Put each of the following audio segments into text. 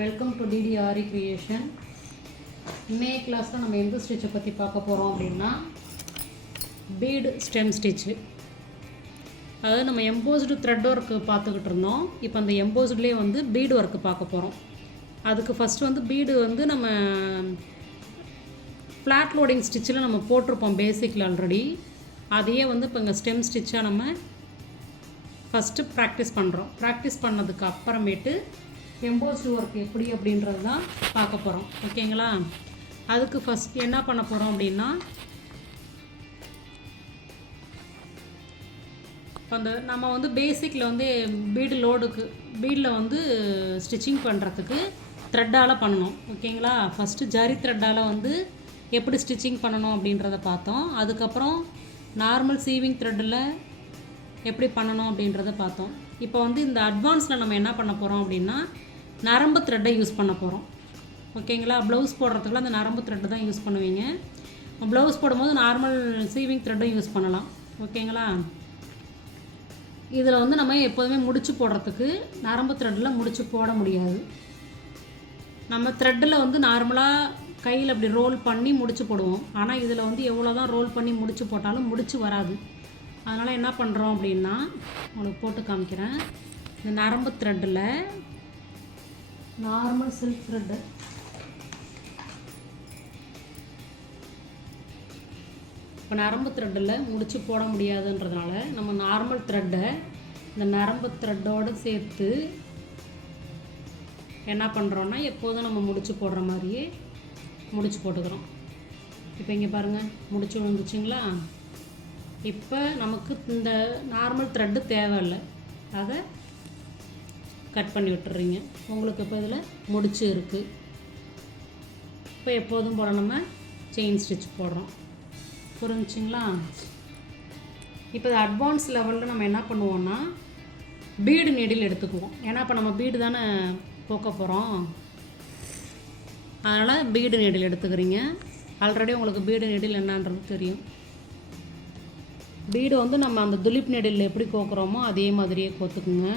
Welcome to டிடிஆரி creation. இன்னைய கிளாஸில் நம்ம எந்த ஸ்டிச்சை பற்றி பார்க்க போகிறோம் அப்படின்னா பீடு ஸ்டெம் ஸ்டிச்சு. அதாவது நம்ம எம்போஸ்டு த்ரெட் ஒர்க்கு பார்த்துக்கிட்டு இருந்தோம். இப்போ அந்த எம்போஸ்ட்லேயே வந்து பீடு ஒர்க்கு பார்க்க போகிறோம். அதுக்கு ஃபஸ்ட்டு வந்து பீடு வந்து நம்ம ஃப்ளாட் லோடிங் ஸ்டிச்சில் நம்ம போட்டிருப்போம் பேசிக்கில் ஆல்ரெடி. அதையே வந்து இப்போ இங்கே ஸ்டெம் ஸ்டிச்சாக நம்ம ஃபஸ்ட்டு ப்ராக்டிஸ் பண்ணுறோம். ப்ராக்டிஸ் பண்ணதுக்கு அப்புறமேட்டு எம்போஸ்டு ஒர்க் எப்படி அப்படின்றது தான் பார்க்க போகிறோம். ஓகேங்களா? அதுக்கு ஃபஸ்ட் என்ன பண்ண போகிறோம் அப்படின்னா, அந்த நம்ம வந்து பேசிக்கில் வந்து பீடில் வந்து ஸ்டிச்சிங் பண்ணுறதுக்கு த்ரெட்டால் பண்ணணும். ஓகேங்களா? ஃபஸ்ட்டு ஜரி த்ரெட்டால் வந்து எப்படி ஸ்டிச்சிங் பண்ணணும் அப்படின்றத பார்த்தோம். அதுக்கப்புறம் நார்மல் சீவிங் த்ரெட்டில் எப்படி பண்ணணும் அப்படின்றத பார்த்தோம். இப்போ வந்து இந்த அட்வான்ஸில் நம்ம என்ன பண்ண போகிறோம் அப்படின்னா நரம்பு த்ரெட்டை யூஸ் பண்ண போகிறோம். ஓகேங்களா? ப்ளவுஸ் போடுறதுக்குலாம் அந்த நரம்பு த்ரெட்டு தான் யூஸ் பண்ணுவீங்க. ப்ளவுஸ் போடும்போது நார்மல் சீவிங் த்ரெட்டும் யூஸ் பண்ணலாம். ஓகேங்களா? இதில் வந்து நம்ம எப்போதுமே முடிச்சு போடுறதுக்கு நரம்பு த்ரெட்டில் முடிச்சு போட முடியாது. நம்ம த்ரெட்டில் வந்து நார்மலாக கையில் அப்படி ரோல் பண்ணி முடிச்சு போடுவோம். ஆனால் இதில் வந்து எவ்வளோ தான் ரோல் பண்ணி முடிச்சு போட்டாலும் முடிச்சு வராது. அதனால் என்ன பண்ணுறோம் அப்படின்னா, உங்களுக்கு போட்டு காமிக்கிறேன். இந்த நரம்பு த்ரெட்டில் நார்மல் சில்க் த்ரெட்டு இப்போ நரம்பு த்ரெட்டில் முடிச்சு போட முடியாதுன்றதுனால நம்ம நார்மல் த்ரெட்டை இந்த நரம்பு த்ரெட்டோடு சேர்த்து என்ன பண்ணுறோன்னா எப்போதும் நம்ம முடிச்சு போடுற மாதிரியே முடிச்சு போட்டுக்கிறோம். இப்போ இங்கே பாருங்கள், முடிச்சு விழுந்துச்சுங்களா? இப்போ நமக்கு இந்த நார்மல் த்ரெட்டு தேவையில்லை, அதை கட் பண்ணி விட்டுறீங்க. உங்களுக்கு இப்போ இதில் முடிச்சு இருக்குது. இப்போ எப்போதும் போல நம்ம செயின் ஸ்டிச் போடுறோம். புரிஞ்சுங்களா? இப்போ இது அட்வான்ஸ் லெவலில் நம்ம என்ன பண்ணுவோன்னா பீடு நீடில் எடுத்துக்குவோம். ஏன்னா இப்போ நம்ம பீடு தானே போக்க போகிறோம். அதனால் பீடு நீடில் எடுத்துக்கிறீங்க. ஆல்ரெடி உங்களுக்கு பீடு நீடில் என்னன்றது தெரியும். பீடு வந்து நம்ம அந்த துலிப் நீடில் எப்படி கோக்குறோமோ அதே மாதிரியே கோத்துக்குங்க.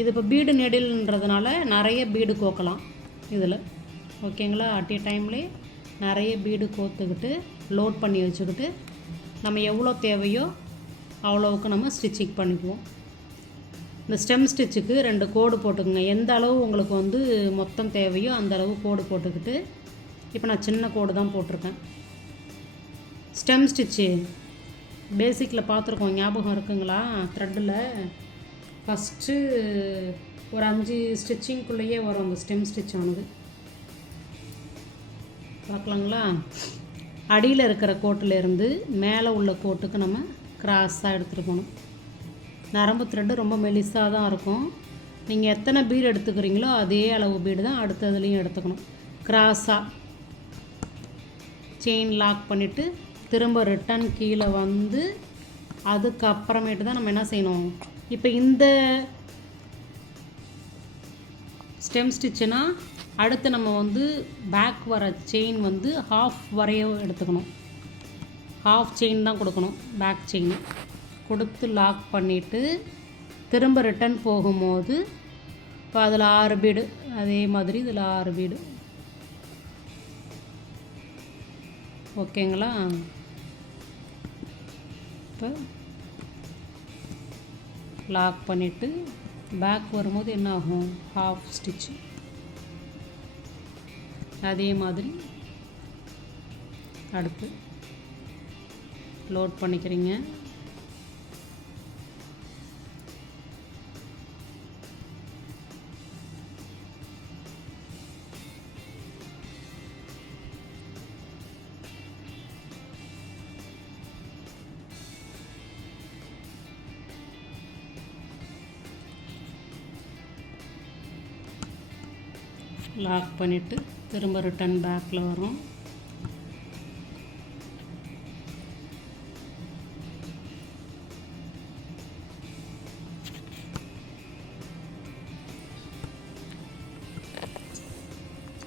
இது இப்போ பீடு நீடில்ன்றதுனால நிறைய பீடு கோக்கலாம் இதில். ஓகேங்களா? அட் ஏ டைம்லேயே நிறைய பீடு கோத்துக்கிட்டு லோட் பண்ணி வச்சுக்கிட்டு நம்ம எவ்வளோ தேவையோ அவ்வளோவுக்கு நம்ம ஸ்டிச்சிங் பண்ணிக்குவோம். இந்த ஸ்டெம் ஸ்டிச்சுக்கு 2 கோடு போட்டுக்குங்க. எந்த அளவு உங்களுக்கு வந்து மொத்தம் தேவையோ அந்த அளவு கோடு போட்டுக்கிட்டு, இப்போ நான் சின்ன கோடு தான் போட்டிருக்கேன். ஸ்டெம் ஸ்டிச்சு பேசிக்கில் பார்த்துருக்கோம், ஞாபகம் இருக்குங்களா? த்ரெட்டில் ஃபஸ்ட்டு ஒரு 5 ஸ்டிச்சிங்குள்ளேயே வரும் அந்த ஸ்டெம் ஸ்டிச் ஆனது. பார்க்கலாங்களா? அடியில் இருக்கிற கோட்டிலேருந்து மேலே உள்ள கோட்டுக்கு நம்ம கிராஸாக எடுத்துகிட்டு போகணும். நரம்பு த்ரெட்டு ரொம்ப மெலிசாக தான் இருக்கும். நீங்கள் எத்தனை பீடு எடுத்துக்கிறீங்களோ அதே அளவு பீடு தான் அடுத்ததுலேயும் எடுத்துக்கணும். கிராஸாக செயின் லாக் பண்ணிவிட்டு திரும்ப ரிட்டன் கீழே வந்து அதுக்கப்புறமேட்டு தான் நம்ம என்ன செய்யணும். இப்போ இந்த ஸ்டெம் ஸ்டிச்சுனா அடுத்து நம்ம வந்து பேக் வர செயின் வந்து ஹாஃப் வரைய எடுத்துக்கணும். ஹாஃப் செயின் தான் கொடுக்கணும். பேக் செயின் கொடுத்து லாக் பண்ணிவிட்டு திரும்ப ரிட்டன் போகும்போது இப்போ அதில் 6 பீடு, அதே மாதிரி இதில் 6 பீடு. ஓகேங்களா? இப்போ லாக் பண்ணிவிட்டு பேக் வரும்போது என்ன ஆகும், ஹாஃப் ஸ்டிச்சு. அதே மாதிரி அடுத்து லோட் பண்ணிக்கிறீங்க. லாக் பண்ணிவிட்டு திரும்ப ரிட்டன் பேக்கில் வரும்.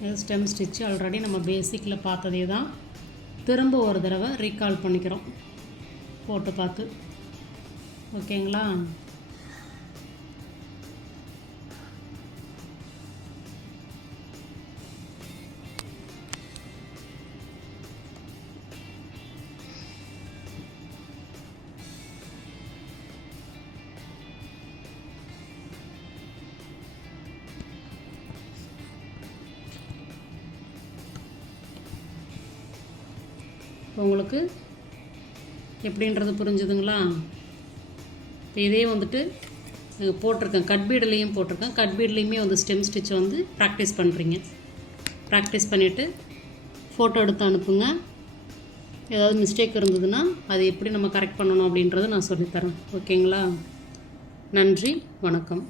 இது ஸ்டெம் ஸ்டிச்சு ஆல்ரெடி நம்ம பேசிக்கில் பார்த்ததே தான் திரும்ப ஒரு தடவை ரீகால் பண்ணிக்கிறோம் போட்டு பார்த்து. ஓகேங்களா? உங்களுக்கு எப்படின்றது புரிஞ்சுதுங்களா? இப்போ இதே வந்துட்டு போட்டிருக்கேன், கட் பீடுலேயும் போட்டிருக்கேன். கட் பீட்லேயுமே வந்து ஸ்டெம் ஸ்டிச் வந்து ப்ராக்டிஸ் பண்ணுறீங்க. ப்ராக்டிஸ் பண்ணிவிட்டு ஃபோட்டோ எடுத்து அனுப்புங்க. ஏதாவது மிஸ்டேக் இருந்ததுன்னா அது எப்படி நம்ம கரெக்ட் பண்ணணும் அப்படின்றத நான் சொல்லித்தரேன். ஓகேங்களா? நன்றி, வணக்கம்.